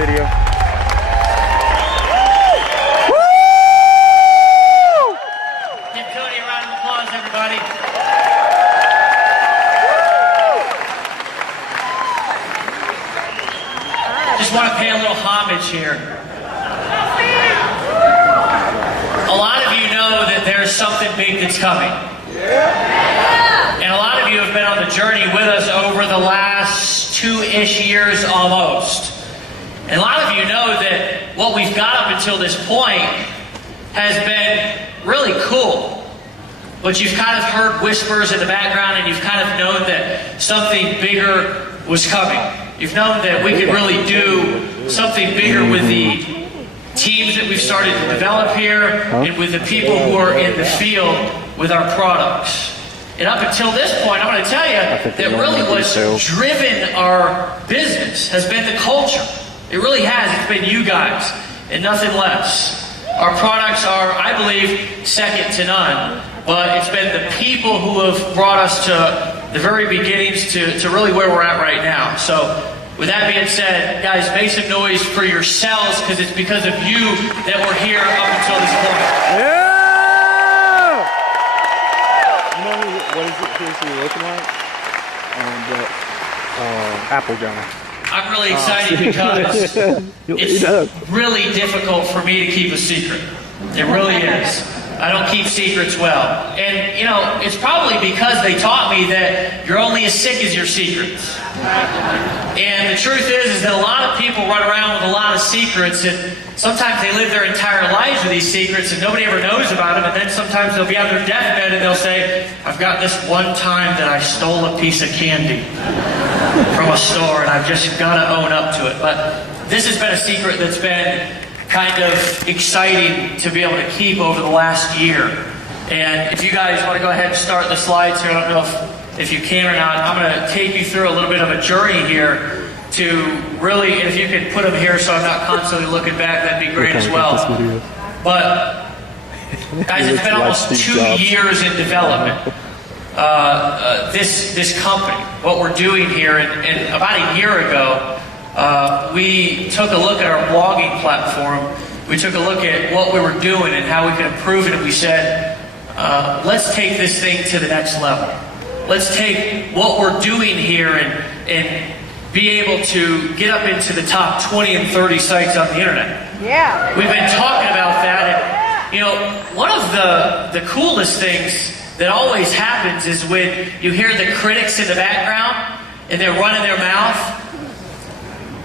video. Give Cody a round of applause, everybody. Just want to pay a little homage here. A lot of you know that there's something big that's coming. And a lot of you have been on the journey with us over the last 2-ish years almost. And a lot of you know that what we've got up until this point has been really cool. But you've kind of heard whispers in the background, and you've kind of known that something bigger was coming. You've known that we could really do something bigger with the teams that we've started to develop here and with the people who are in the field with our products. And up until this point, I'm going to tell you that really what's driven our business has been the culture. It really has. It's been you guys and nothing less. Our products are, I believe, second to none. But it's been the people who have brought us to the very beginnings to really where we're at right now. So with that being said, guys, make some noise for yourselves, because it's because of you that we're here up until this point. Yeah! You know what is it seriously looking like? Apple John. I'm really excited because it's really difficult for me to keep a secret. It really is. I don't keep secrets well. And, you know, it's probably because they taught me that you're only as sick as your secrets. And the truth is that a lot of people run around with a lot of secrets, and sometimes they live their entire lives with these secrets and nobody ever knows about them, and then sometimes they'll be on their deathbed and they'll say, I've got this one time that I stole a piece of candy from a store and I've just got to own up to it. But this has been a secret that's been kind of exciting to be able to keep over the last year. And if you guys want to go ahead and start the slides here, I don't know if you can or not, I'm going to take you through a little bit of a journey here to really, and if you could put them here so I'm not constantly looking back, that'd be great as well. But guys, it's been almost 2 years in development. This company, what we're doing here, and about a year ago, we took a look at our blogging platform. We took a look at what we were doing and how we could improve it, and we said, let's take this thing to the next level. Let's take what we're doing here and be able to get up into the top 20 and 30 sites on the internet. Yeah. We've been talking about that, and you know, one of the coolest things that always happens is when you hear the critics in the background and they're running their mouth,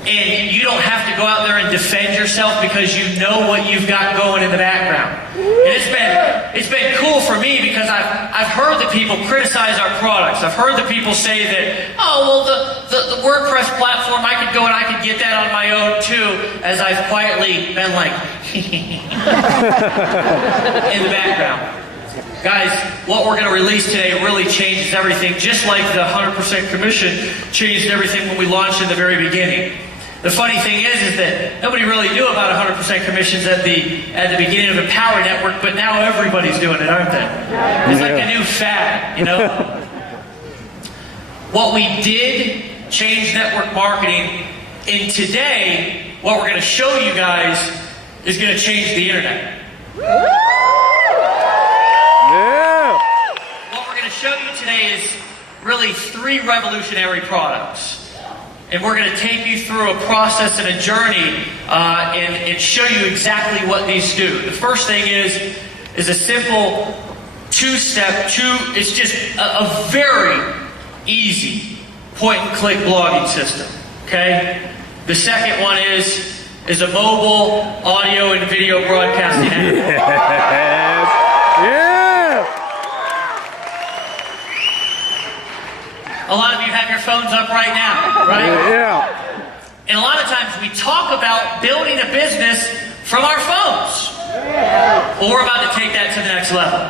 and you don't have to go out there and defend yourself because you know what you've got going in the background. And it's been cool for me because I've heard that people criticize our products. I've heard that people say that, oh, well, the WordPress platform, I could go and I could get that on my own too, as I've quietly been like, in the background. Guys, what we're going to release today really changes everything, just like the 100% commission changed everything when we launched in the very beginning. The funny thing is that nobody really knew about 100% commissions at the beginning of the Power Network, but now everybody's doing it, aren't they? It's like a new fad, you know? What we did change network marketing, and today, what we're going to show you guys is going to change the internet. What we're going to show you today is really 3 revolutionary products. And we're going to take you through a process and a journey and show you exactly what these do. The first thing is a simple 2-step, it's just a very easy point-and-click blogging system, okay? The second one is a mobile audio and video broadcasting app. A lot of you have your phones up right now, right? Yeah. And a lot of times we talk about building a business from our phones. Well, we're about to take that to the next level.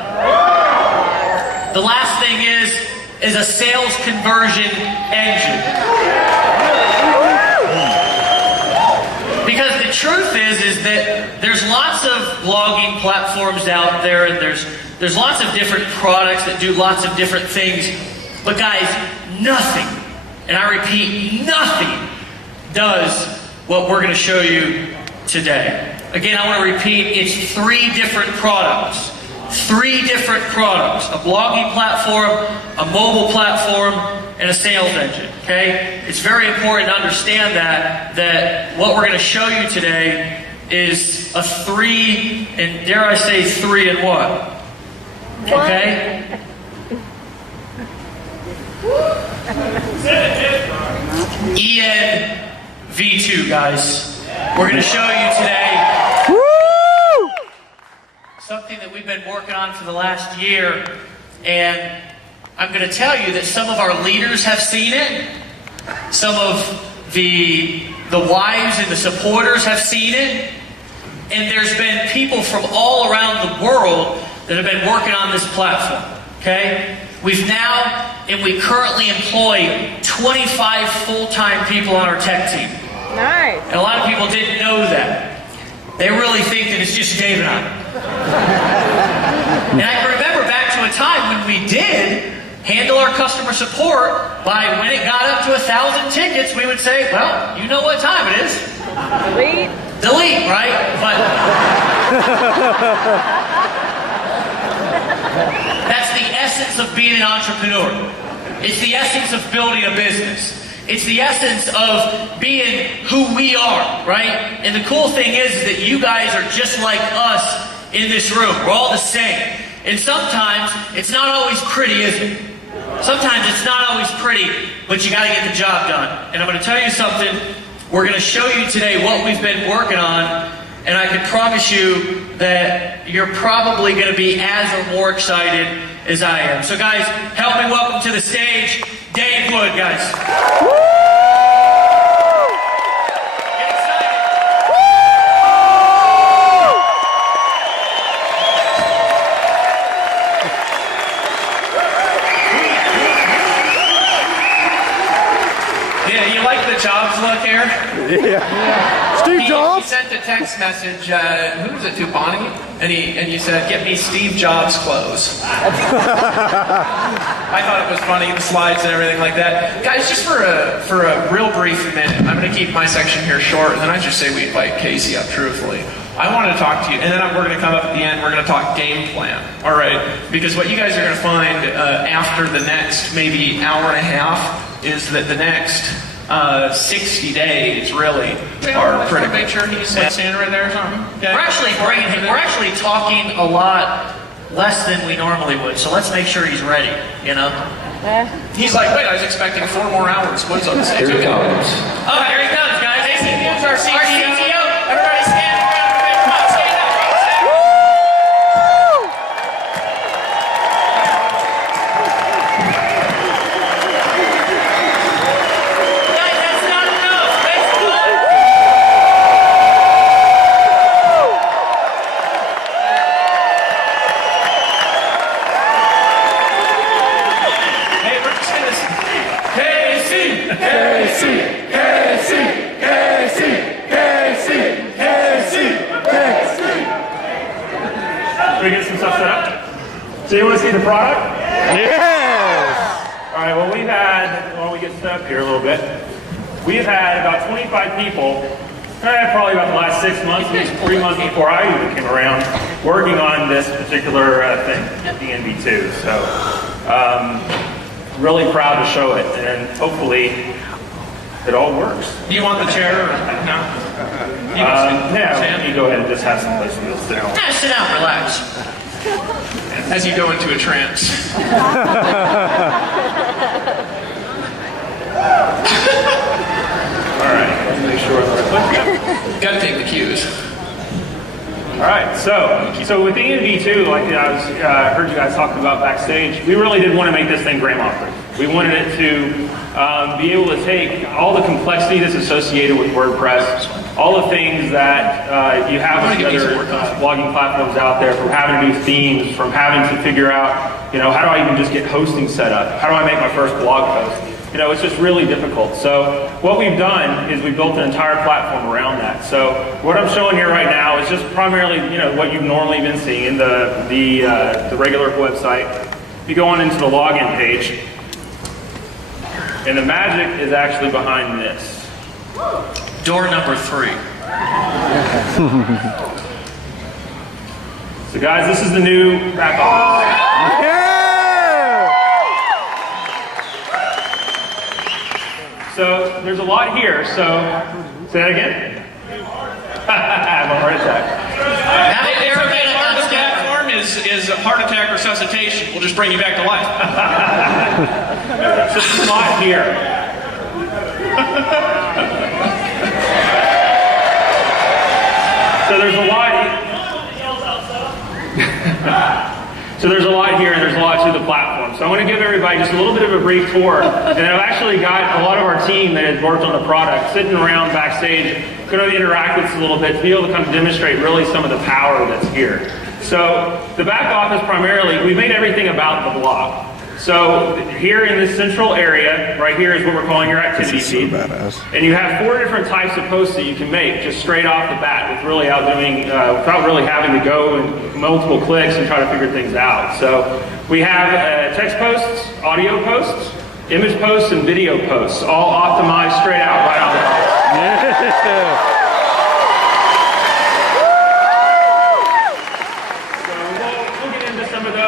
The last thing is a sales conversion engine. Because the truth is that there's lots of blogging platforms out there, and there's lots of different products that do lots of different things. But guys, nothing, and I repeat, nothing does what we're going to show you today. Again, I want to repeat, it's 3 different products. 3 different products. A blogging platform, a mobile platform, and a sales engine. Okay? It's very important to understand that what we're going to show you today is a 3, and dare I say 3 in 1. Okay? ENV2, guys. We're going to show you today something that we've been working on for the last year, and I'm going to tell you that some of our leaders have seen it, some of the wives and the supporters have seen it, and there's been people from all around the world that have been working on this platform, okay? We've now, and we currently employ 25 full-time people on our tech team. Nice. And a lot of people didn't know that. They really think that it's just Dave and I. And I can remember back to a time when we did handle our customer support by when it got up to 1,000 tickets, we would say, well, you know what time it is. Delete. Delete, right? But that's the essence of being an entrepreneur. It's the essence of building a business. It's the essence of being who we are, right? And the cool thing is that you guys are just like us in this room. We're all the same. And sometimes it's not always pretty, is it? Sometimes it's not always pretty, but you got to get the job done. And I'm going to tell you something. We're going to show you today what we've been working on, and I can promise you that you're probably going to be as or more excited as I am. So guys, help me welcome to the stage Dave Wood, guys. Get excited. Yeah, you like the Jobs look here? Yeah. Steve He Jobs? sent a text message, who was it, to Bonnie? And you said, get me Steve Jobs clothes. I thought it was funny, the slides and everything like that. Guys, just for a real brief minute, I'm going to keep my section here short, and then I just say we invite Casey up, truthfully. I wanted to talk to you, and then we're going to come up at the end, we're going to talk game plan, all right? Because what you guys are going to find after the next maybe hour and a half is that the next 60 days really are critical. Make sure he's standing right there or something. Okay. We're actually talking a lot less than we normally would, so let's make sure he's ready, you know? He's like, wait, I was expecting 4 more hours. What's on the stage? Here he comes. Oh, here he comes, guys. Here's our CTO. Everybody stand around. Come on, stand up. Stand up. Guys, that's not enough. Make some noise. Hey, we're just going to... Casey! Casey! Casey! Casey! Casey! Casey! Casey! Should we get some stuff set up? So you want to see the product? Yes! All right, well, while we get set up here a little bit, we've had about 25 people, probably about the last 6 months, maybe 3 months before I even came around, working on this particular thing, the ENV2. So, really proud to show it, and hopefully it all works. Do you want the chair or no? Yeah, you go ahead and just have some place to sit down. Yeah, sit down, relax. As you go into a trance. All right, let's make sure we're Gotta take the cues. All right, so with the ENV2, like I heard you guys talking about backstage, we really did want to make this thing grandma-proof. We wanted it to be able to take all the complexity that's associated with WordPress, all the things that you have with the other blogging platforms out there, from having to do themes, from having to figure out, how do I even just get hosting set up? How do I make my first blog post? It's just really difficult. So what we've done is we've built an entire platform around that. So what I'm showing here right now is just primarily, what you've normally been seeing, the regular website. You go on into the login page, and the magic is actually behind this. door number 3. So guys, this is the new back office. Yeah! So there's a lot here, so say that again? I have a heart attack. Now, If everybody part of on the staff. platform is a heart attack resuscitation, we'll just bring you back to life. So there's a lot here. So there's a lot. So there's a lot here, and there's a lot to the platform. So I want to give everybody just a little bit of a brief tour. And I've actually got a lot of our team that has worked on the product sitting around backstage, going to interact with us a little bit to be able to kind of demonstrate really some of the power that's here. So the back office primarily, we made everything about the block. So here in this central area, right here is what we're calling your activity feed. And you have 4 different types of posts that you can make just straight off the bat with really without really having to go and multiple clicks and try to figure things out. So we have text posts, audio posts, image posts, and video posts, all optimized straight out right out the box. Yeah!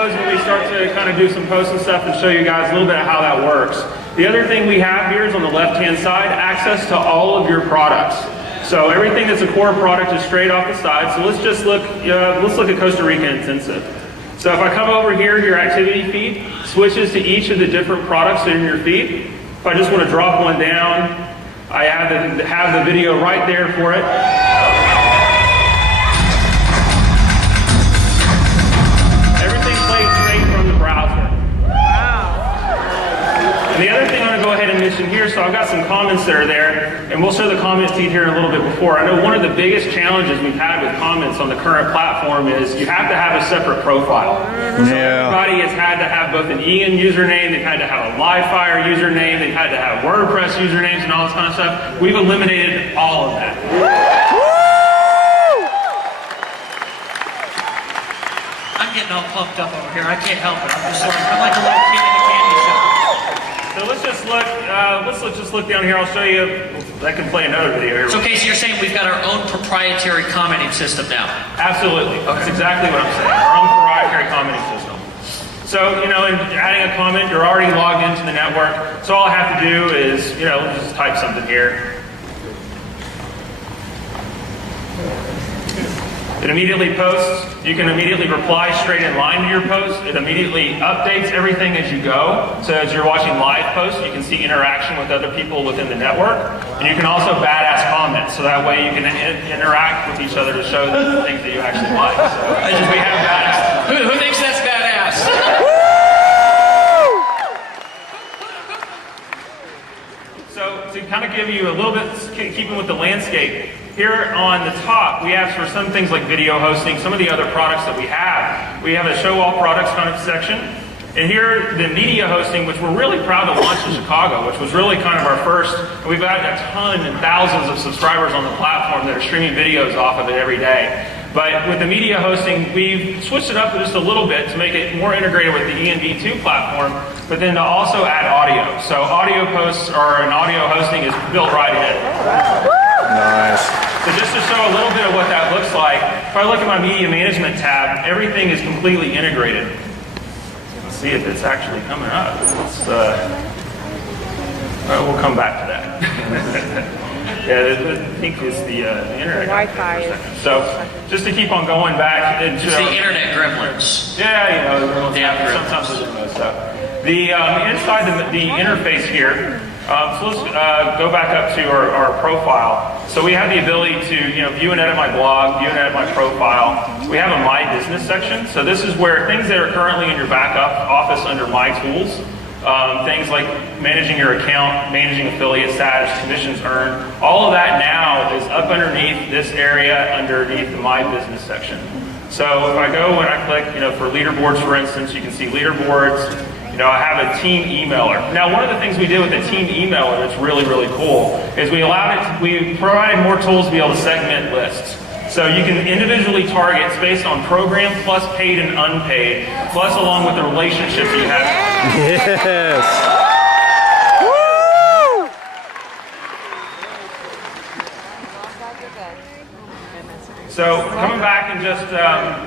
When we start to kind of do some posts and stuff and show you guys a little bit of how that works. The other thing we have here is on the left-hand side, access to all of your products. So everything that's a core product is straight off the side. So let's just look at Costa Rica Intensive. So if I come over here, your activity feed switches to each of the different products in your feed. If I just want to drop one down, I have the video right there for it. And the other thing I'm going to go ahead and mention here, so I've got some comments that are there, and we'll show the comment feed here in a little bit before. I know one of the biggest challenges we've had with comments on the current platform is you have to have a separate profile. So everybody has had to have both an EN username, they've had to have a Livefire username, they've had to have WordPress usernames and all this kind of stuff. We've eliminated all of that. I'm getting all pumped up over here. I can't help it. I'm just like a little kid in a candy shop. So let's just look down here. I'll show you. I can play another video here. So Casey, you're saying we've got our own proprietary commenting system now? Absolutely. That's exactly what I'm saying. Our own proprietary commenting system. So, in adding a comment, you're already logged into the network. So all I have to do is, just type something here. It immediately posts. You can immediately reply straight in line to your post. It immediately updates everything as you go. So as you're watching live posts, you can see interaction with other people within the network. And you can also badass comment. So that way you can interact with each other to show the things that you actually like. So we have badass. Who thinks that's badass? So to kind of give you a little bit, keeping with the landscape, here on the top, we have for some things like video hosting, some of the other products that we have a show all products kind of section. And here, the media hosting, which we're really proud to launch in Chicago, which was really kind of our first. We've got a ton and thousands of subscribers on the platform that are streaming videos off of it every day. But with the media hosting, we've switched it up just a little bit to make it more integrated with the ENV2 platform, but then to also add audio. So audio posts or an audio hosting is built right in. Nice. So just to show a little bit of what that looks like, if I look at my media management tab, everything is completely integrated. Let's see if it's actually coming up. We'll come back to that. I think it's the internet. Wi-Fi. So just to keep on going back. It's the internet gremlins. Yeah, Damn sometimes there's no stuff. The inside the interface here. So let's go back up to our profile. So we have the ability to view and edit my blog, view and edit my profile. We have a My Business section. So this is where things that are currently in your backup office under My Tools, things like managing your account, managing affiliate status, commissions earned, all of that now is up underneath this area underneath the My Business section. So if I go and I click, for leaderboards, for instance, you can see leaderboards. I have a team emailer. Now, one of the things we did with the team emailer that's really, really cool is we provided more tools to be able to segment lists. So you can individually target based on program plus paid and unpaid, plus along with the relationships you have. Yes. So coming back and just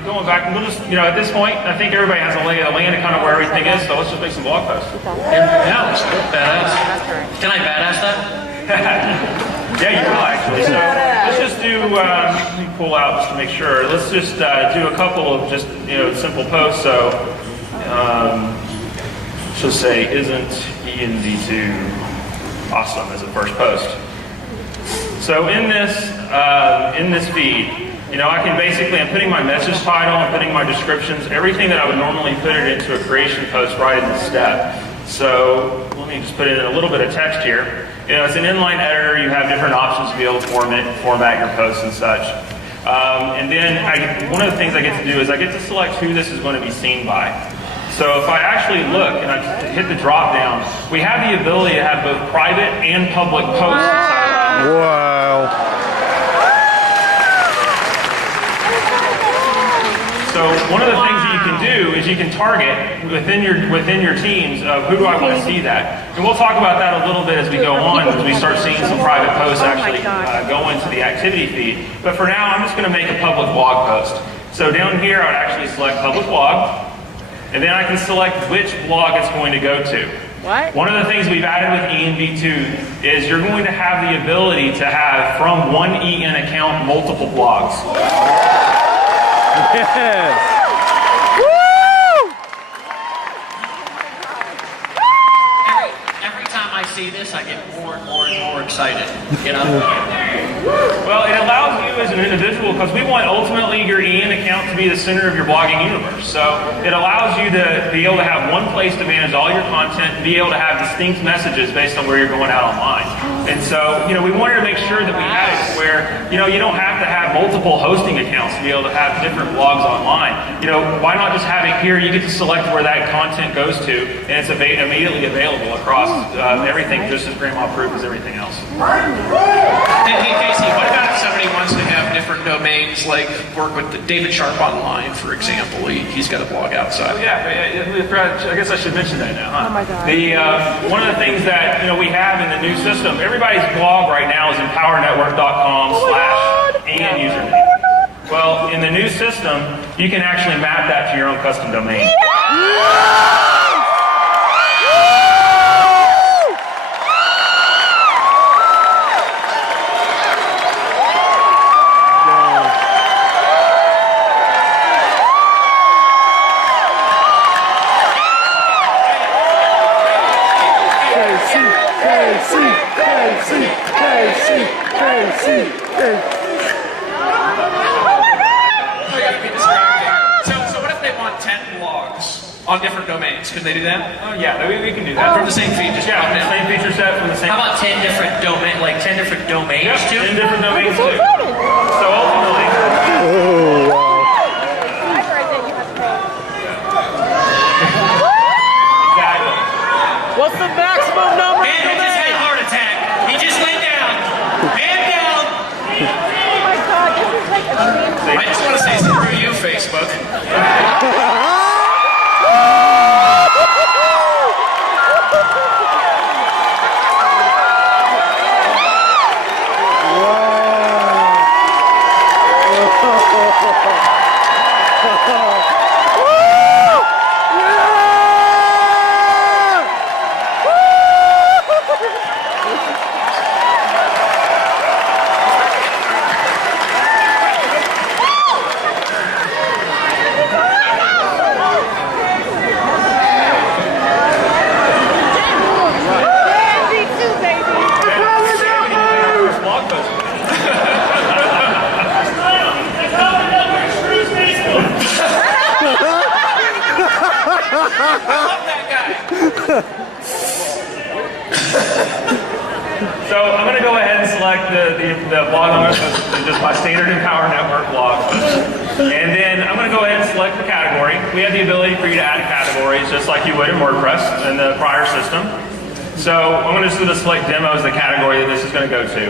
going back, and we'll just, at this point, I think everybody has a lay of the land of kind of where everything is, so let's just make some blog posts. Yeah, let's do it. Badass. Can I badass that? Yeah, you will actually. So let's just do, let me pull out just to make sure. Let's just do a couple of just, simple posts. So, let's just say, isn't ENV2 awesome as a first post? So in this feed, I can basically, I'm putting my message title, I'm putting my descriptions, everything that I would normally put it into a creation post right in the step. So let me just put in a little bit of text here. It's an inline editor. You have different options to be able to format your posts and such. And then one of the things I get to do is I get to select who this is going to be seen by. So if I actually look and I hit the drop down, we have the ability to have both private and public posts inside. Wow. So one of the things that you can do is you can target within your teams of who do I want to see that. And we'll talk about that a little bit as we go on, as we start seeing some private posts actually go into the activity feed. But for now, I'm just going to make a public blog post. So down here, I would actually select public blog, and then I can select which blog it's going to go to. What? One of the things we've added with ENV2 is you're going to have the ability to have, from one EN account, multiple blogs. Yes. Every time I see this, I get more and more excited, Well, it allows you as an individual, because we want ultimately your EN account to be the center of your blogging universe. So it allows you to be able to have one place to manage all your content and be able to have distinct messages based on where you're going out online. And so, we wanted to make sure that we had it where, you don't have to have multiple hosting accounts to be able to have different blogs online. Why not just have it here? You get to select where that content goes to, and it's immediately available across everything, just as grandma-proof as everything else. Hey, Casey, what about if somebody wants to have different domains, like work with David Sharp Online, for example? He's got a blog outside. Oh, yeah, I guess I should mention that now, huh? Oh my God. One of the things that we have in the new system, everybody's blog right now is empowernetwork.com/and username. Well, in the new system, you can actually map that to your own custom domain. So what if they want 10 blogs on different domains? Can they do that? Oh yeah, we can do that. From the same feed, just Yeah, the same feature set from the same. How about 10 different domains too? 10 different domains too. So ultimately, Oh, wow. exactly. What's the maximum number? Man, he just had a heart attack. He just went down. Man down. Oh my God, this is like a dream. I just want to say screw you, Facebook. So I'm going to go ahead and select the blog on just my standard Empower Network blog. And then I'm going to go ahead and select the category. We have the ability for you to add categories just like you would in WordPress in the prior system. So I'm going to just select demo as the category that this is going to go to.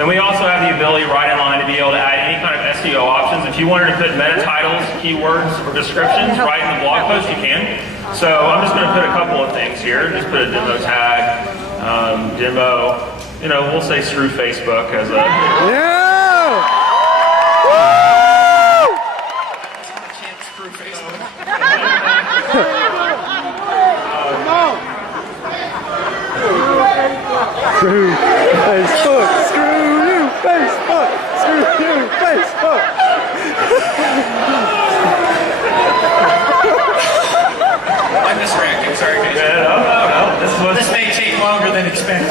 Then we also have the ability right in line to be able to add any kind of SEO options. If you wanted to put meta titles, keywords, or descriptions right in the blog post, you can. So I'm just going to put a couple of things here. Just put a demo tag, demo. We'll say screw Facebook as a... Yeah! Woo! Screw Facebook. Screw you, Facebook. Screw you, Facebook. I'm distracting. Sorry, guys. This may take longer than expected.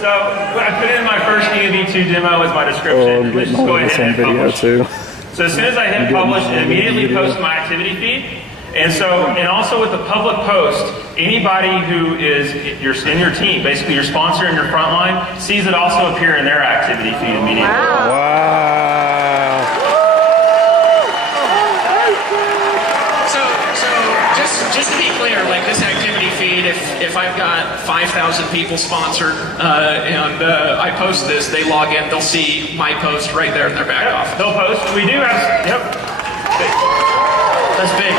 So I put in my first ENV2 demo as my description. Oh, I'm Let's getting just go all ahead this on and hit video publish. too. So as soon as I hit publish, it immediately posts my activity feed. And also with the public post, anybody who is in your team, basically your sponsor and your frontline, sees it also appear in their activity feed immediately. Wow. So just to be clear, like this activity feed, if I've got 5,000 people sponsored and I post this, they log in, they'll see my post right there in their back office. They'll post. We do have. That's big.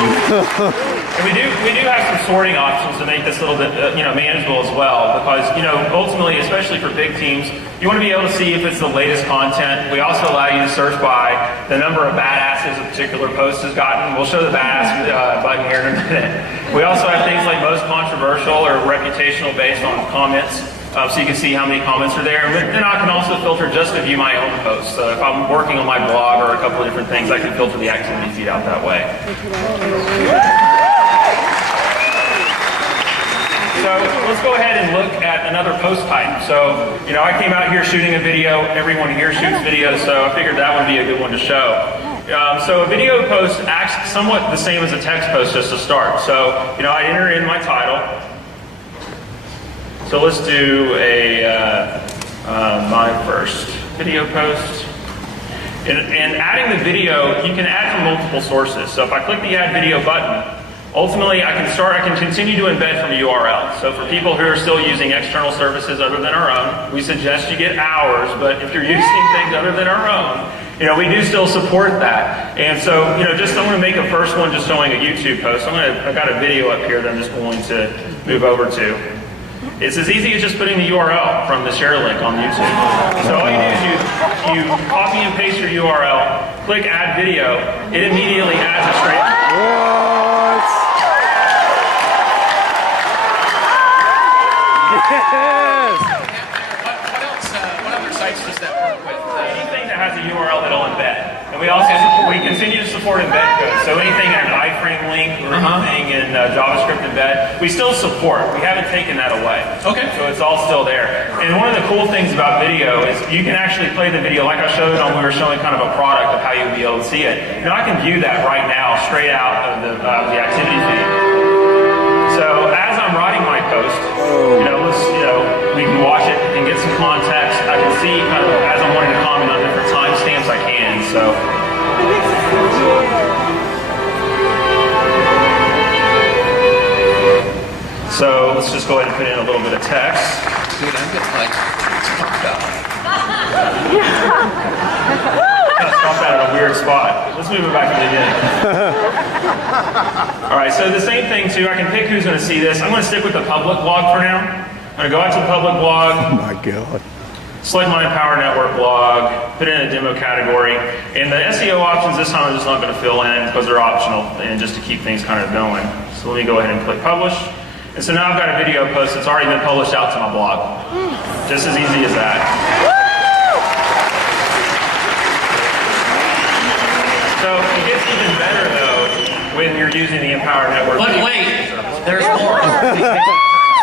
And we do have some sorting options to make this a little bit manageable as well, because ultimately, especially for big teams, you want to be able to see if it's the latest content. We also allow you to search by the number of badasses a particular post has gotten. We'll show the badass button here in a minute. We also have things like most controversial or reputational based on comments. So you can see how many comments are there. And then I can also filter just to view my own posts. So if I'm working on my blog or a couple of different things, I can filter the activity feed out that way. So let's go ahead and look at another post type. So, I came out here shooting a video. Everyone here shoots videos, so I figured that would be a good one to show. So a video post acts somewhat the same as a text post just to start. So, I enter in my title. So let's do my first video post. And adding the video, you can add from multiple sources. So if I click the add video button, ultimately I can continue to embed from a URL. So for people who are still using external services other than our own, we suggest you get ours, but if you're using things other than our own, we do still support that. And so, I'm going to make a first one just showing a YouTube post. I've got a video up here that I'm just going to move over to. It's as easy as just putting the URL from the share link on YouTube. So all you do is you copy and paste your URL, click add video, it immediately adds it straight. What? Yes! What other sites does that work with? Anything that has a URL that'll embed. And we continue to support embed code. So anything in an iframe link or anything in JavaScript embed, we still support. We haven't taken that away. Okay. So it's all still there. And one of the cool things about video is you can actually play the video like I showed on. We were showing kind of a product of how you'll be able to see it. I can view that right now straight out of the activity feed. So as I'm writing my post, we can watch it and get some context. I can see kind of as I'm wanting to comment on different timestamps I can. So let's just go ahead and put in a little bit of text. Dude, I'm getting like talked about. Stop that at a weird spot. Let's move it back to the beginning. All right, so the same thing too. I can pick who's going to see this. I'm going to stick with the public blog for now. I'm going to go out to the public blog. Oh my God. Select my Empower Network blog, put in a demo category, and the SEO options this time I'm just not going to fill in because they're optional and just to keep things kind of going. So let me go ahead and click publish. And so now I've got a video post that's already been published out to my blog. Just as easy as that. So it gets even better though when you're using the Empower Network. But wait, there's more.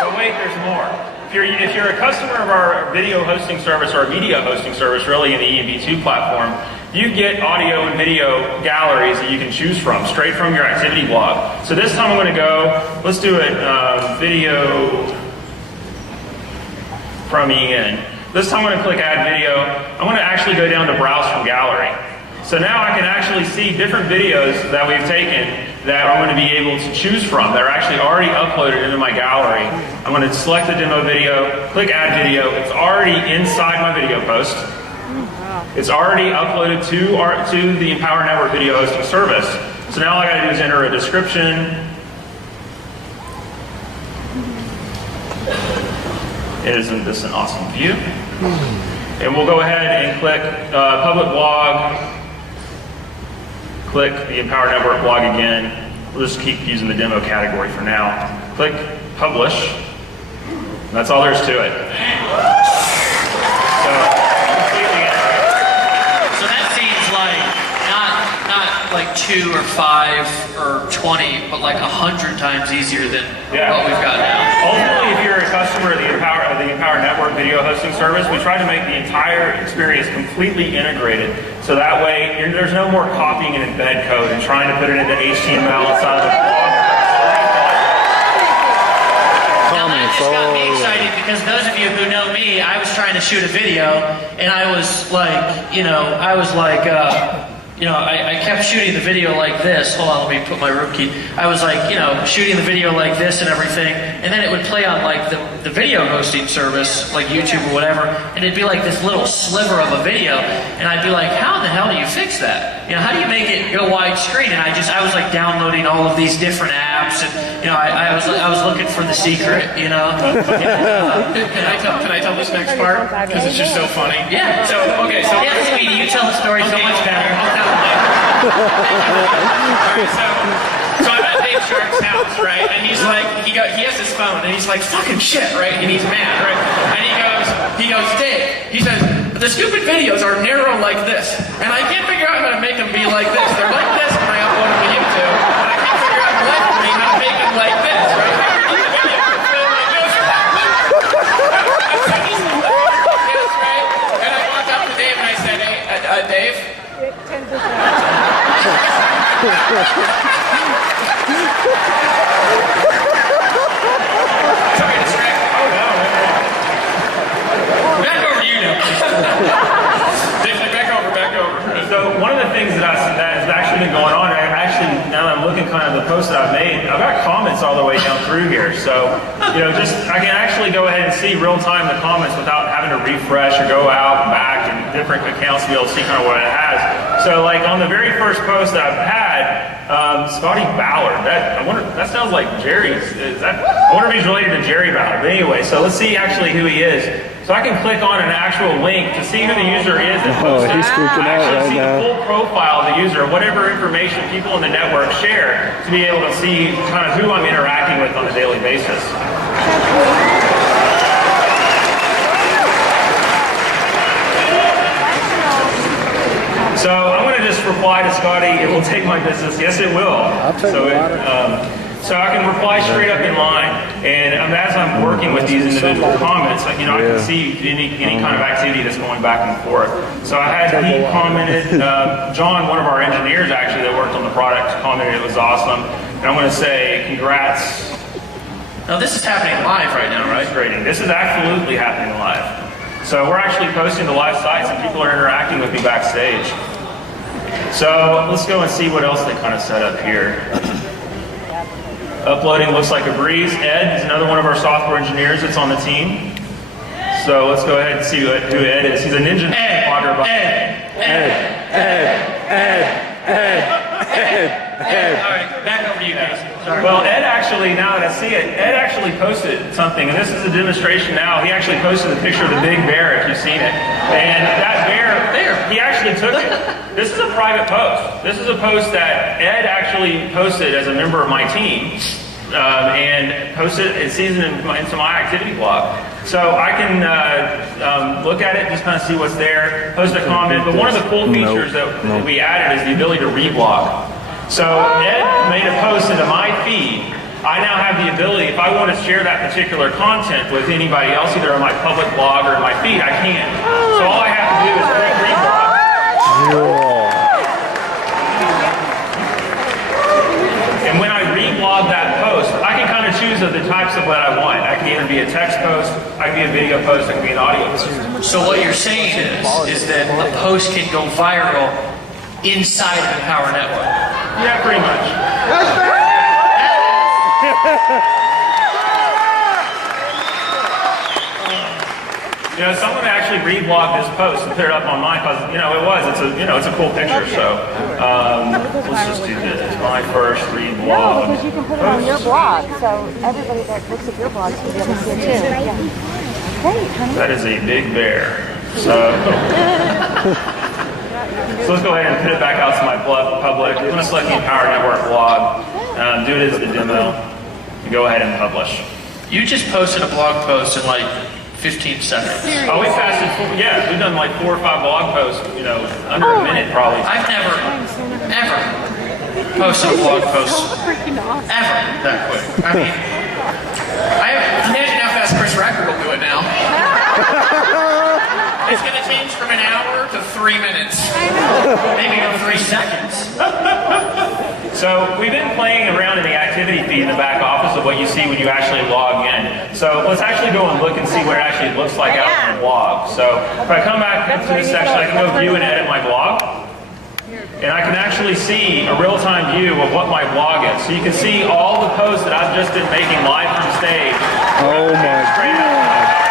So wait, there's more. If you're a customer of our video hosting service or our media hosting service, really in the ENV2 platform, you get audio and video galleries that you can choose from, straight from your activity blog. So this time I'm going to go, let's do it video from EN. This time I'm going to click add video. I'm going to actually go down to browse from gallery. So now I can actually see different videos that we've taken that I'm going to be able to choose from. They're actually already uploaded into my gallery. I'm going to select the demo video, click add video. It's already inside my video post. It's already uploaded to the Empower Network video hosting service. So now all I got to do is enter a description. Isn't this an awesome view? And we'll go ahead and click public blog. Click the Empower Network blog again. We'll just keep using the demo category for now. Click publish. That's all there is to it. So, completely integrated. So that seems like not like 2 or 5 or 20, but like 100 times easier than what we've got now. Ultimately, if you're a customer of the Empower Network video hosting service, we try to make the entire experience completely integrated. So that way, there's no more copying and embed code and trying to put it into HTML inside of the blog. Now that just got me excited because those of you who know me, I was trying to shoot a video and I was like, I kept shooting the video like this. Hold on, let me put my room key. I was like, shooting the video like this and everything, and then it would play on like the video hosting service, like YouTube or whatever, and it'd be like this little sliver of a video, and I'd be like, how the hell do you fix that? How do you make it go widescreen? And I was like downloading all of these different apps, and I was looking for the secret, Can I tell this next part? Because it's just so funny. Yeah. So Speedy, you tell the story so much better. I'll tell it later. Alright, so I'm at Dave Shark's house, right? And he's like, he has his phone, and he's like, fucking shit, right? And he's mad, right? And he goes, Dave, he says, the stupid videos are narrow like this, and I can't figure out how to make them be like this. They're like this when I upload them to YouTube, and I can't figure out collectively how to make them like this, right? And I walked up to Dave and I said, hey, Dave? Sorry to distract. Back over to you now. Dave, back over. So one of the things that has actually been going on, now that I'm looking kind of the post that I've made, I've got comments all the way down through here. So, I can actually go ahead and see real time the comments without having to refresh or go out and back and different accounts to be able to see kind of what it has. So like on the very first post that I've had, Scotty Ballard, that sounds like Jerry's. I wonder if he's related to Jerry Ballard. But anyway, so let's see actually who he is. So I can click on an actual link to see who the user is and post it. He's freaking out right see now. the full profile of the user, whatever information people in the network share, to be able to see kind of who I'm interacting with on a daily basis. So I'm going to just reply to Scotty, it will take my business. Yes, it will. So I can reply straight up in line, and as I'm working with these individual comments, I can see any kind of activity that's going back and forth. So I had he commented, John, one of our engineers actually that worked on the product, commented it was awesome. And I'm going to say congrats. Now this is happening live right now, right? This is absolutely happening live. So we're actually posting to live sites, and people are interacting with me backstage. So let's go and see what else they kind of set up here. Uploading looks like a breeze. Ed is another one of our software engineers that's on the team. So let's go ahead and see who Ed is. He's a ninja blogger. Ed. All right, back over to you guys. Sorry. Well, Ed actually, now that I see it, Ed actually posted something, and this is a demonstration now. He actually posted a picture of the big bear, if you've seen it. And that bear, he actually took it. This is a private post. This is a post that Ed actually posted as a member of my team. And posted it season into my activity blog. So I can look at it, just kind of see what's there, post a comment. But one of the cool features that we added is the ability to reblog. So Ed made a post into my feed. I now have the ability, if I want to share that particular content with anybody else, either on my public blog or in my feed, I can. So all I have to do is click reblog. And when I reblog that post, I can kind of choose of the types of what I want. I can either be a text post, I can be a video post, I can be an audio post. So what you're saying is that a post can go viral inside of the Power Network. Yeah, pretty much. Someone actually reblogged this post and put it up on mine because it's a cool picture. So let's just do this. My first reblog. No, because you can put it on your blog, so everybody that looks at your blog can be able to see it too. Yeah. Great, honey. That is a big bear. So let's go ahead and put it back out to my public. I'm going to select the Empower Network blog, do it as the demo, and go ahead and publish. You just posted a blog post in like 15 seconds. Oh, we fasted yeah, we've done like 4 or 5 blog posts, you know, under a minute probably. I've never, ever posted a blog post ever that quick. I mean, Imagine how fast Chris Racker will do it now. it's going to change from an hour To 3 minutes. maybe even 3 seconds. So we've been playing around in the activity feed in the back office of what you see when you actually log in. So let's actually go and look and see what it actually looks like out in the blog. So if I come back into this section, I can go view and edit my blog. And I can actually see a real-time view of what my blog is. So you can see all the posts that I've just been making live from stage. Oh my God.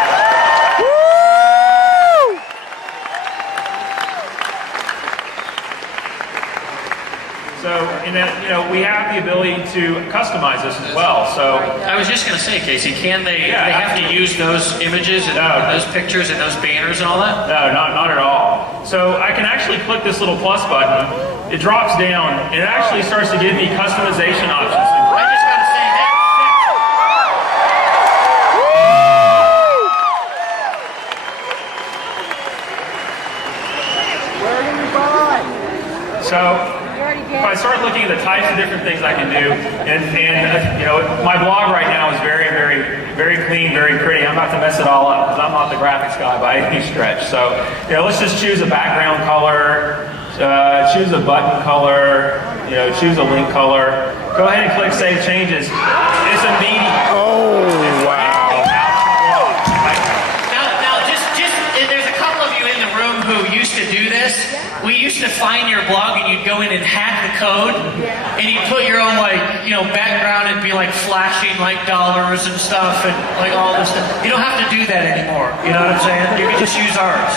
So, and then, you know, we have the ability to customize this as well. So, I was just going to say, Casey, can they, Yeah, they have to use those images and those pictures and those banners and all that? no, not at all. So I can actually click this little plus button. It drops down, and it actually starts to give me customization options. I just got to say that. So if I start looking at the types of different things I can do, and you know, my blog right now is very, very, very clean, very pretty. I'm not to mess it all up because I'm not the graphics guy by any stretch. So, you know, let's just choose a background color, choose a button color, you know, choose a link color. Go ahead and click Save Changes. It's immediate. Oh, wow. Now, just there's a couple of you in the room who used to do this. We used to find your blog and you'd go in and hack the code and you'd put your own, like, you know, background and be like flashing like dollars and stuff and like all this stuff. You don't have to do that anymore. You know what I'm saying? You can just use ours.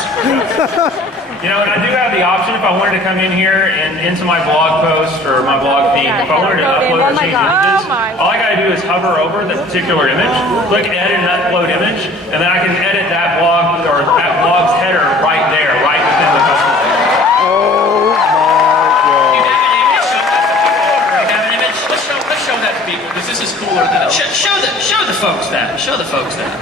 You know, and I do have the option if I wanted to come in here and into my blog post or my blog feed, if I wanted to upload or change images, all I gotta do is hover over the particular image, click edit and upload image, and then I can edit that blog or that blog's header right there, right within the custom. Oh my You God. have an image? You have an image? Let's show that to people because this is cooler than it. Show the folks that. Show the folks that.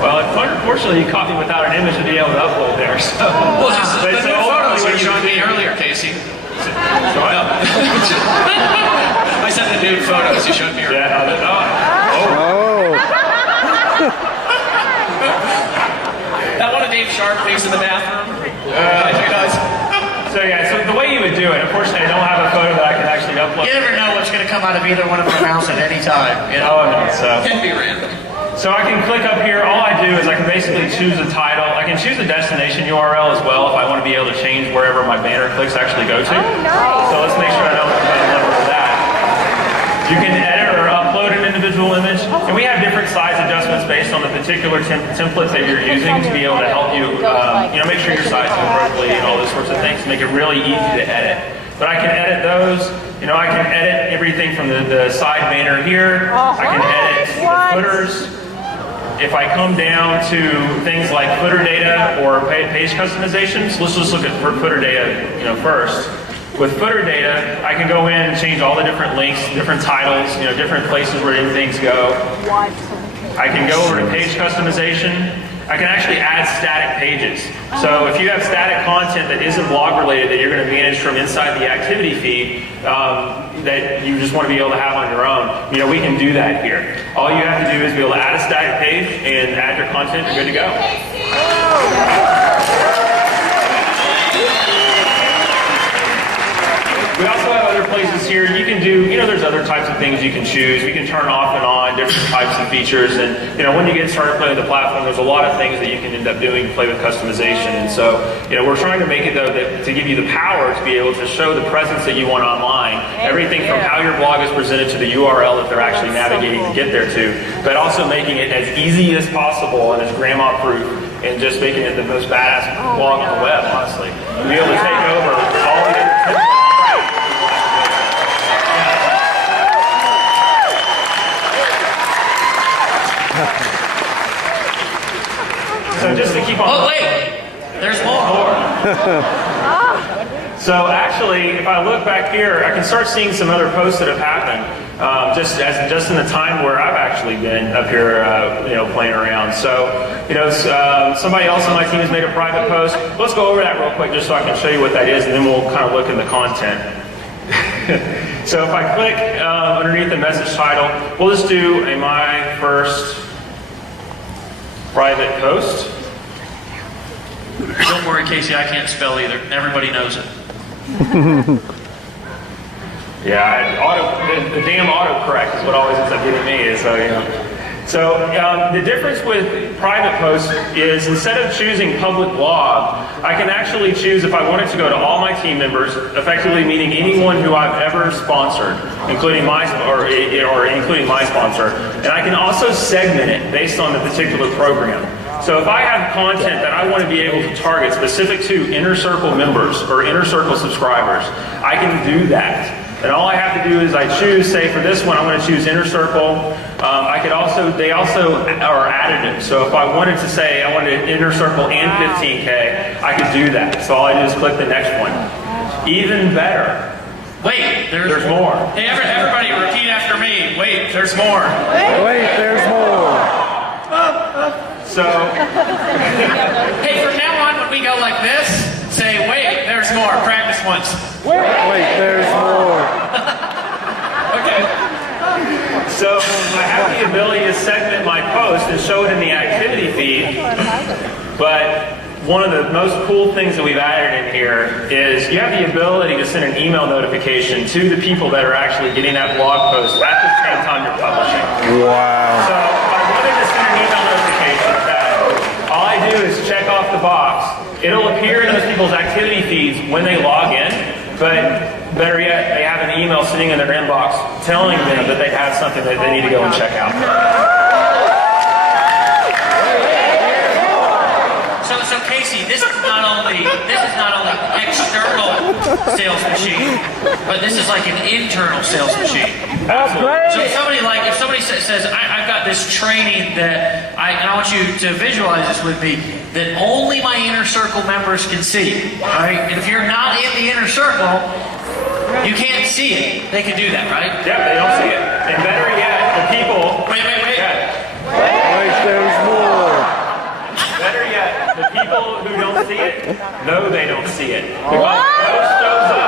Well, unfortunately, you caught me without an image to be able to upload there. So, Well, just but the so new photos ultimately you showed me do- earlier, Casey. So I- I said the nude photos you showed me earlier. Yeah, Oh. That one of Dave Sharp leaves in the bathroom. so yeah, so the way you would do it, unfortunately, I don't have a photo that I can actually upload. You never know what's going to come out of either one of our mouths at any time. You know? Oh no, so. Can be random. So I can click up here. All I do is I can basically choose a title. I can choose a destination URL as well if I want to be able to change wherever my banner clicks actually go to. So let's make sure I don't remember that. You can edit or upload an individual image, and we have different size adjustments based on the particular template that you're using to be able to help you, you know, make sure your size is appropriately and all those sorts of things to make it really easy to edit. But I can edit those. You know, I can edit everything from the side banner here. I can edit the footers. If I come down to things like footer data or page customizations, let's just look at footer data, you know, first. With footer data, I can go in and change all the different links, different titles, you know, different places where things go. I can go over to page customization. I can actually add static pages. So if you have static content that isn't blog related that you're going to manage from inside the activity feed that you just want to be able to have on your own, you know, we can do that here. All you have to do is be able to add a static page and add your content, you're good to go. We also have other places here. You can do, you know, there's other types of things you can choose. We can turn off and on different types of features. And, you know, when you get started playing with the platform, there's a lot of things that you can end up doing to play with customization. And so, you know, we're trying to make it, though, that to give you the power to be able to show the presence that you want online. Everything from how your blog is presented to the URL that they're actually navigating to get there to, but also making it as easy as possible and as grandma-proof and just making it the most badass blog on the web, honestly. To be able to take over all the other So just to keep on. Oh, wait. There's more. So actually, if I look back here, I can start seeing some other posts that have happened just in the time where I've actually been up here, playing around. So, somebody else on my team has made a private post. Let's go over that real quick just so I can show you what that is, and then we'll kind of look in the content. So if I click underneath the message title, we'll just do my first private post. Don't worry, Casey, I can't spell either. Everybody knows it. Yeah, the damn autocorrect is what always ends up getting me. So the difference with private posts is instead of choosing public blog, I can actually choose if I wanted to go to all my team members, effectively meaning anyone who I've ever sponsored, including my sponsor, and I can also segment it based on the particular program. So if I have content that I want to be able to target specific to Inner Circle members or Inner Circle subscribers, I can do that. And all I have to do is I choose, say for this one, I'm going to choose Inner Circle. They also are additive. So if I wanted to say I wanted Inner Circle and 15K, I could do that. So all I do is click the next one. Even better. Wait, there's more. Hey, everybody repeat after me. Wait, there's more. Wait, there's more. So, hey, from now on, when we go like this, say, wait, there's more. Practice once. Wait, there's more. Okay. So I have the ability to segment my post and show it in the activity feed, but one of the most cool things that we've added in here is you have the ability to send an email notification to the people that are actually getting that blog post at the same time you're publishing. Wow. So if I wanted to send an email notification that all I do is check off the box. It'll appear in those people's activity feeds when they log in, but better yet, they have an email sitting in their inbox telling them that they have something that they need to go and check out. So Casey, this is not only external sales machine, but this is like an internal sales machine. So if somebody says, I've got this training that and I want you to visualize this with me, that only my Inner Circle members can see, right? And if you're not in the Inner Circle, you can't see it. They can do that, right? Yeah, they don't see it. And better yet, the people... Wait. Wait, there's more. Better yet, the people who don't see it know they don't see it. Because the post shows up.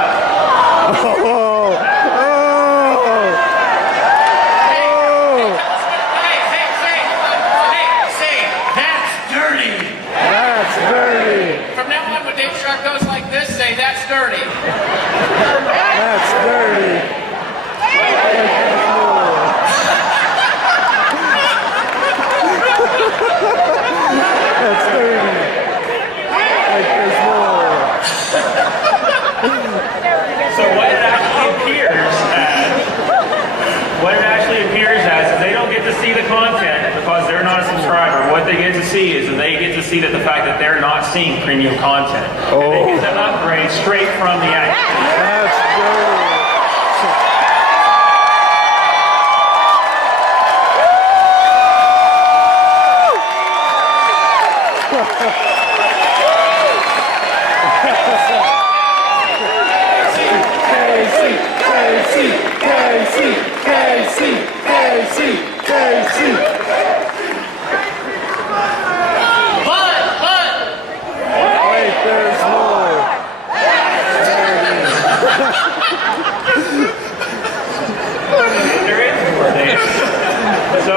Say, that's dirty. That's dirty. From now on, when Dave Shark goes like this, say, that's dirty. That's dirty. That's dirty. Like there's more. So what it actually appears as is they don't get to see the content because they're not a subscriber. What they get to see is they get to see the fact that they're not seeing premium content. Oh. And they get to upgrade straight from the app. That's dirty. Wait, there's more. There is more there. So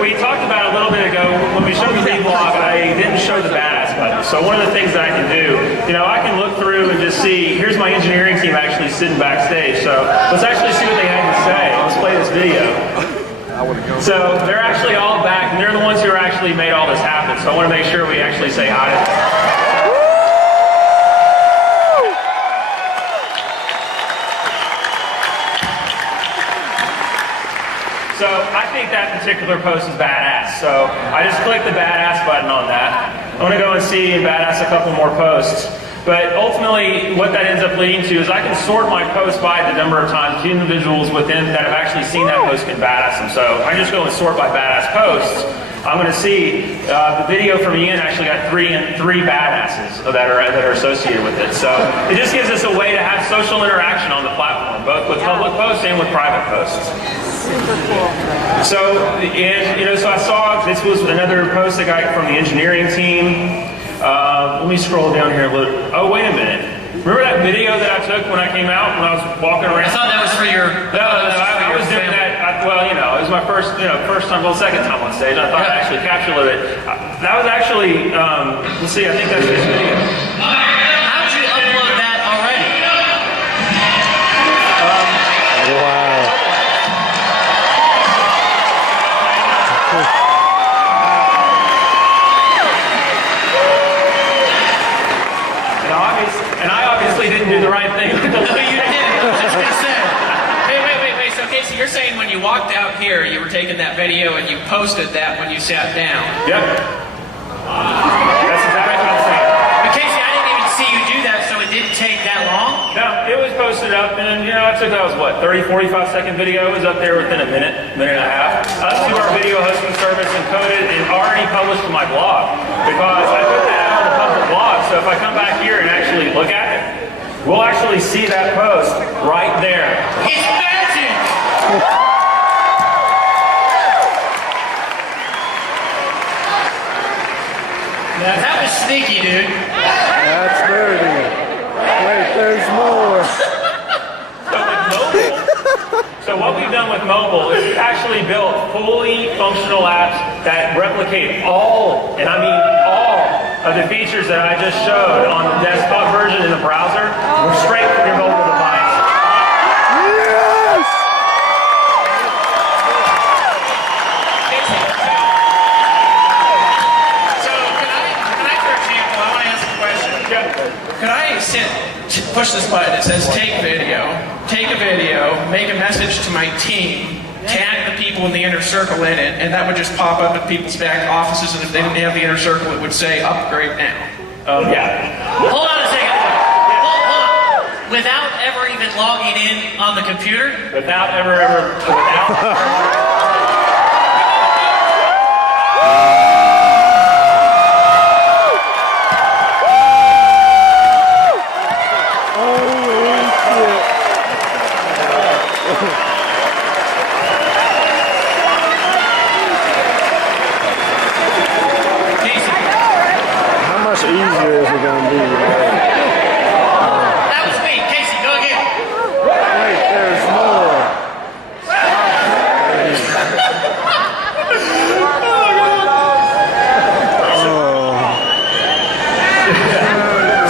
we talked about a little bit ago when we showed the vlog, I didn't show the badass button. So one of the things that I can do, I can look through and just see, here's my engineering team actually sitting backstage. So let's actually see what they had to say. Let's play this video. So they're actually all back, and they're the ones who actually made all this happen. So I want to make sure we actually say hi to them. So I think that particular post is badass. So I just clicked the badass button on that. I want to go and see and badass a couple more posts. But ultimately, what that ends up leading to is I can sort my posts by the number of times individuals within that have actually seen that post can badass them. So I just go and sort by badass posts. I'm going to see the video from Ian actually got three badasses that are associated with it. So it just gives us a way to have social interaction on the platform, both with public posts and with private posts. Super cool. So, so I saw this was another post I got from the engineering team. Let me scroll down here a little. Oh, wait a minute. Remember that video that I took when I came out, when I was walking around? I thought that was for your... I was doing that, well, it was my first time, second time on stage. I thought I actually captured it. That was actually, let's see, I think that's this video. How'd you upload that already? Wow. And I obviously didn't do the right thing. No, you didn't. I was just going to say. Wait. So, Casey, you're saying when you walked out here, you were taking that video and you posted that when you sat down. Yep. That's exactly what I'm saying. But, Casey, I didn't even see you do that, so it didn't take that long? No, it was posted up, and I took that was what, 30, 45-second video. It was up there within a minute and a half. Us do our video hosting service encoded and already published to my blog because I put that out on the public blog. So if I come back here and actually look at it, we'll actually see that post right there. It's magic! That was sneaky, dude. That's dirty. Wait, there's more. So what we've done with mobile is we've actually built fully functional apps that replicate all, and I mean all, of the features that I just showed on the desktop version in the browser. We're straight from your mobile device. Yes! So can I, for example, I want to ask a question. Could I push this button that says take a video, make a message to my team, tag the people in the inner circle in it, and that would just pop up at people's back offices, and if they didn't have the inner circle, it would say upgrade now. Yeah. Hold on a second. Hold on. Without ever even logging in on the computer? Without. How much easier is it going to be? That was me. Casey, go again. Wait, there's more.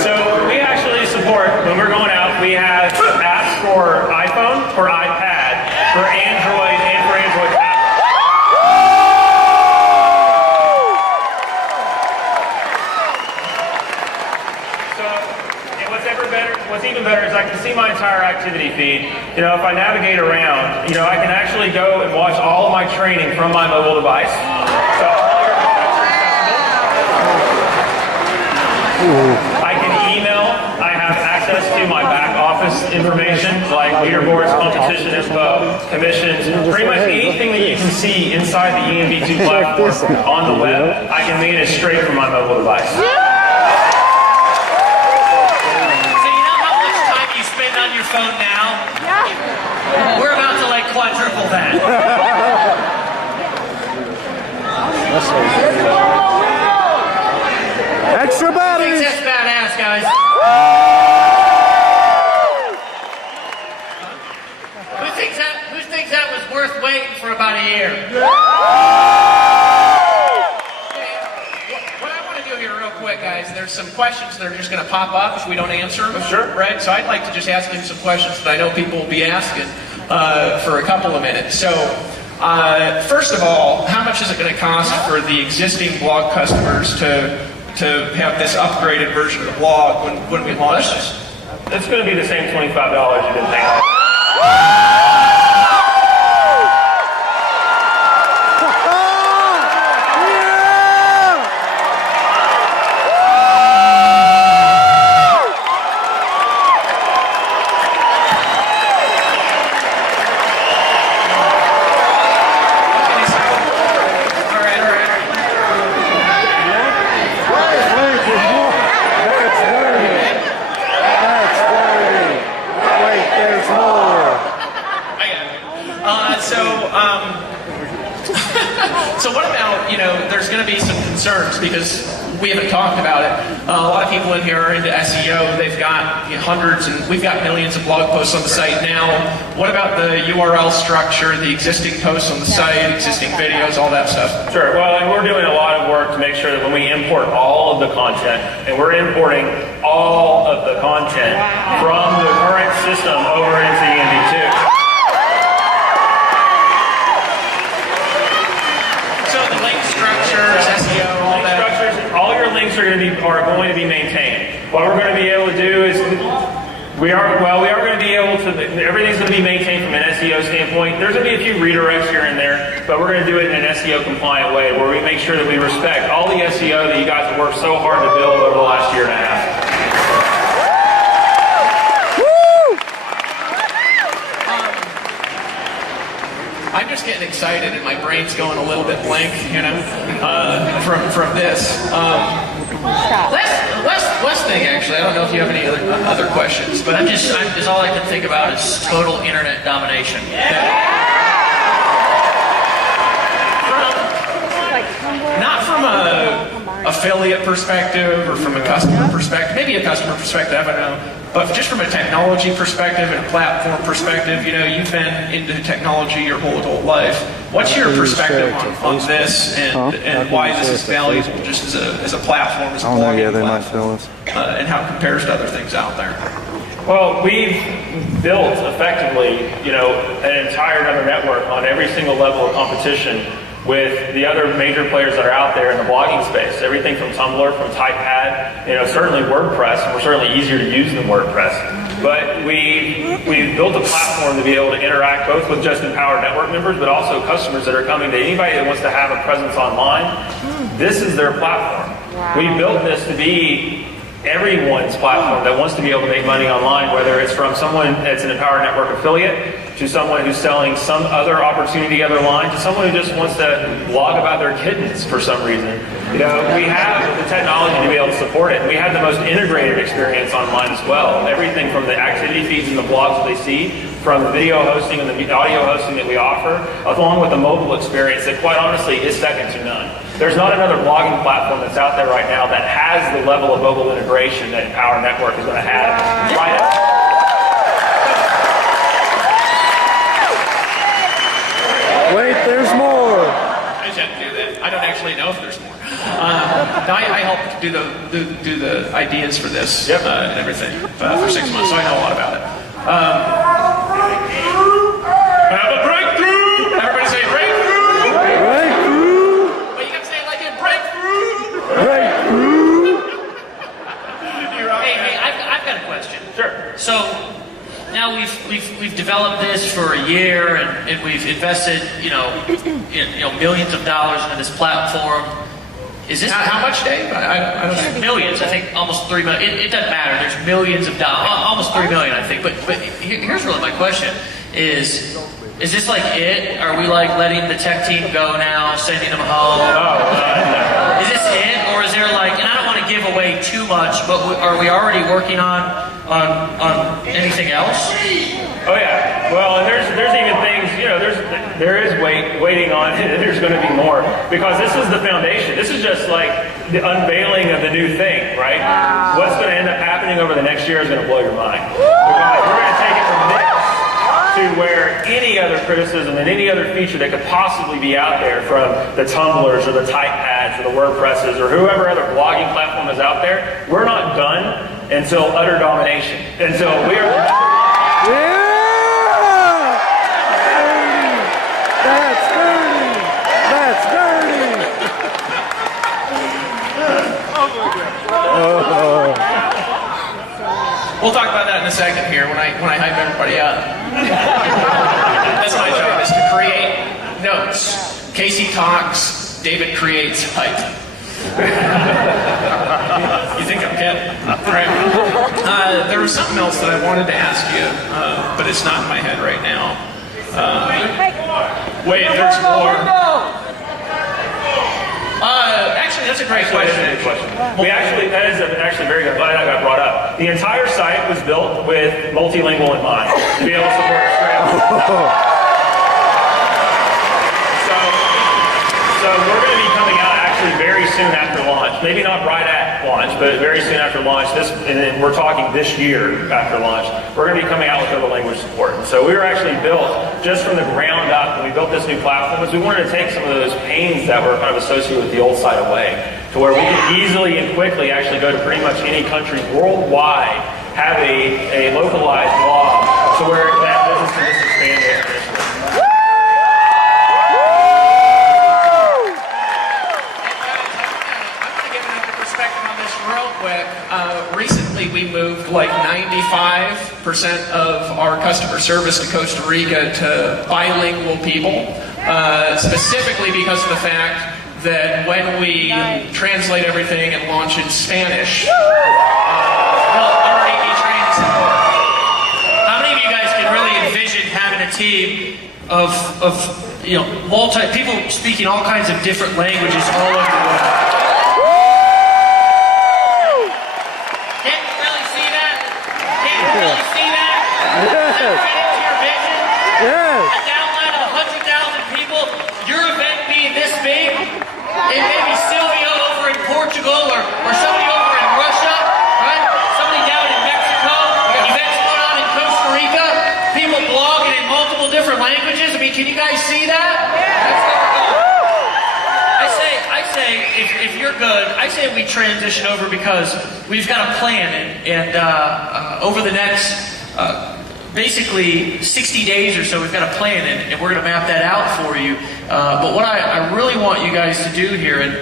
So we actually support, when we're going out, we have apps for iPhone, for iPad, for Android, and for Android tablet. So, and what's even better is I can see my entire activity feed. If I navigate around, I can actually go and watch all of my training from my mobile device. So I can email. I have access to my back office information like leaderboards, competition info, commissions, pretty much anything that you can see inside the ENV2 platform on the web, I can manage straight from my mobile device. So you know how much time you spend on your phone now? Yeah. We're about to quadruple that. Extra I think batteries! that's badass, guys. Who thinks that was worth waiting for about a year? What I want to do here real quick, guys, there's some questions that are just going to pop up if we don't answer them. Sure. Right? So I'd like to just ask him some questions that I know people will be asking for a couple of minutes. So, first of all, how much is it going to cost for the existing blog customers to have this upgraded version of the blog when we launch this? It's going to be the same $25 you didn't think. concerns because we haven't talked about it. A lot of people in here are into SEO. They've got hundreds, and we've got millions of blog posts on the site now. What about the URL structure, the existing posts on the site, existing videos, all that stuff? Sure. Well, and we're doing a lot of work to make sure that when we import all of the content, and we're importing all of the content from the current system over into ENV2. All your links are going to be maintained. What we're going to be able to do is we are going to be able to, everything's going to be maintained from an SEO standpoint. There's going to be a few redirects here and there, but we're going to do it in an SEO compliant way where we make sure that we respect all the SEO that you guys have worked so hard to build over the last year and a half. I'm just getting excited and my brain's going a little bit blank, you know, from this. Last thing, actually, I don't know if you have any other questions, but all I can think about is total internet domination. Not from a affiliate perspective or from a customer perspective, maybe a customer perspective, I don't know. But just from a technology perspective and a platform perspective, you know, you've been into technology your whole adult life. What's your perspective on this and why this is valuable just as a platform, as a blogging platform, and how it compares to other things out there? Well, we've built effectively, you know, an entire other network on every single level of competition with the other major players that are out there in the blogging space. Everything from Tumblr, from Typepad, you know, certainly WordPress. We're certainly easier to use than WordPress. But we've built a platform to be able to interact both with just Empowered Network members, but also customers that are coming to anybody that wants to have a presence online. This is their platform. Wow. We built this to be everyone's platform that wants to be able to make money online, whether it's from someone that's an Empowered Network affiliate, to someone who's selling some other opportunity other line, to someone who just wants to blog about their kittens for some reason. You know, we have the technology to be able to support it. We have the most integrated experience online as well. Everything from the activity feeds and the blogs that they see, from the video hosting and the audio hosting that we offer, along with the mobile experience that quite honestly is second to none. There's not another blogging platform that's out there right now that has the level of mobile integration that Empowered Network is going to have right now. Wait, there's more. I just have to do that. I don't actually know if there's more. I helped do the ideas for this and everything for 6 months, so I know a lot about it. Have a breakthrough! Everybody say breakthrough! Breakthrough! But you gotta say it like a breakthrough! Breakthrough! Hey, I've got a question. Sure. So now we've developed this for a year, and we've invested, millions of dollars into this platform. Is this how much, Dave? I don't know. Millions? I think almost 3 million. It doesn't matter. There's millions of dollars, almost 3 million, I think. But here's really my question: Is this like it? Are we like letting the tech team go now, sending them home? Is this it, or is there like? And I don't want to give away too much, but are we already working on anything else? Oh yeah. Well, and there's even things, there is waiting on it, and there's going to be more, because this is the foundation. This is just like the unveiling of the new thing, right? Wow. What's going to end up happening over the next year is going to blow your mind. Because we're going to take it from this to where any other criticism and any other feature that could possibly be out there from the Tumblrs or the Typepads or the WordPresses or whoever other blogging platform is out there, we're not done until utter domination. And so we're... Yeah! That's dirty! That's dirty! We'll talk about that in a second here when I hype everybody up. That's my job, is to create notes. Casey talks, David creates hype. You think I'm kidding? Right. There was something else that I wanted to ask you, but it's not in my head right now. Wait, there's more. Actually, that's a great question. That is actually very good. Glad that got brought up. The entire site was built with multilingual in mind to be able to support Australia. So we're going to be coming out actually very soon after launch maybe not right at launch, but very soon after launch, and then we're talking this year after launch, we're going to be coming out with other language support. And so we were actually built just from the ground up when we built this new platform, was we wanted to take some of those pains that were kind of associated with the old site away, to where we can easily and quickly actually go to pretty much any country worldwide, have a localized blog, to where that business can just expand exponentially. Real quick, recently we moved like 95% of our customer service to Costa Rica to bilingual people, specifically because of the fact that when we translate everything and launch in Spanish, they'll already be trained to support. How many of you guys can really envision having a team of people speaking all kinds of different languages all over the world? Yes. A downline of 100,000 people, your event being this big, and maybe Sylvia over in Portugal or somebody over in Russia, right? Somebody down in Mexico, events going on in Costa Rica, people blogging in multiple different languages. I mean, can you guys see that? That's where we're going. I say, if you're good, I say we transition over because we've got a plan, and over the next basically 60 days or so, we've got a plan, and we're going to map that out for you. But what I really want you guys to do here, and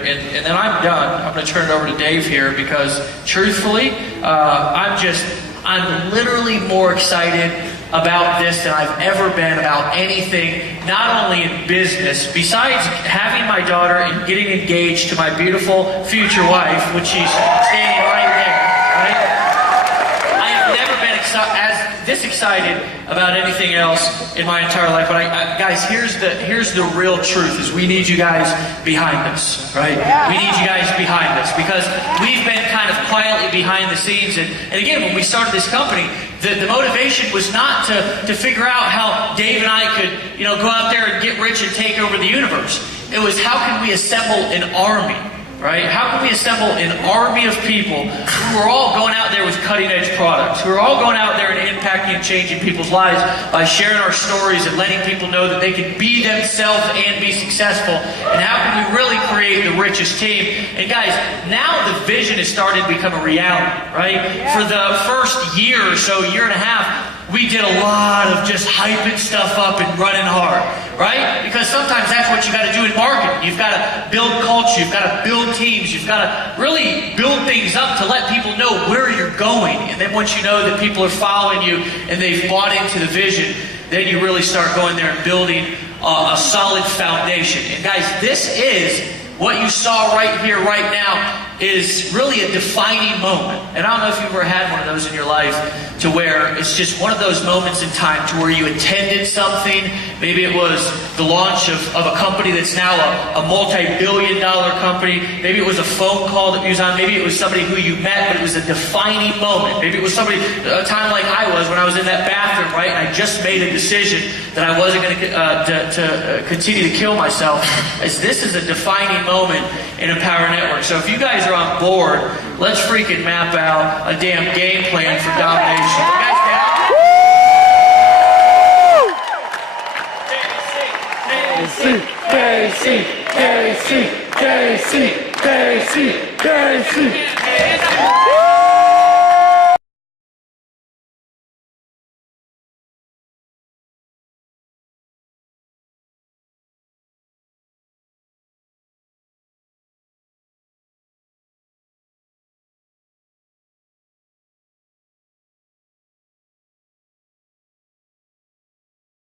then I'm done. I'm going to turn it over to Dave here because, truthfully, I'm literally more excited about this than I've ever been about anything, not only in business, besides having my daughter and getting engaged to my beautiful future wife, which she's standing right there, right? I have never been this excited about anything else in my entire life. But guys, here's the real truth: is we need you guys behind us, right? Yeah. We need you guys behind us because we've been kind of quietly behind the scenes. And again, when we started this company, the motivation was not to figure out how Dave and I could, go out there and get rich and take over the universe. It was how can we assemble an army. Right? How can we assemble an army of people who are all going out there with cutting-edge products, who are all going out there and impacting and changing people's lives by sharing our stories and letting people know that they can be themselves and be successful? And how can we really create the richest team? And guys, now the vision has started to become a reality, right? Yeah. For the first year or so, year and a half, we did a lot of just hyping stuff up and running hard, right? Because sometimes that's what you got to do in marketing. You've got to build culture, you've got to build teams, you've got to really build things up to let people know where you're going. And then once you know that people are following you and they've bought into the vision, then you really start going there and building a solid foundation. And guys, this is what you saw right here, right now, is really a defining moment. And I don't know if you've ever had one of those in your life to where it's just one of those moments in time to where you attended something. Maybe it was the launch of a company that's now a multi-billion-dollar company. Maybe it was a phone call that you was on. Maybe it was somebody who you met, but it was a defining moment. Maybe it was a time like I was when I was in that bathroom, right? And I just made a decision that I wasn't going to continue to kill myself. As this is a defining moment in Empower Network. So if you guys are on board, let's freaking map out a damn game plan for domination. You guys down? KC.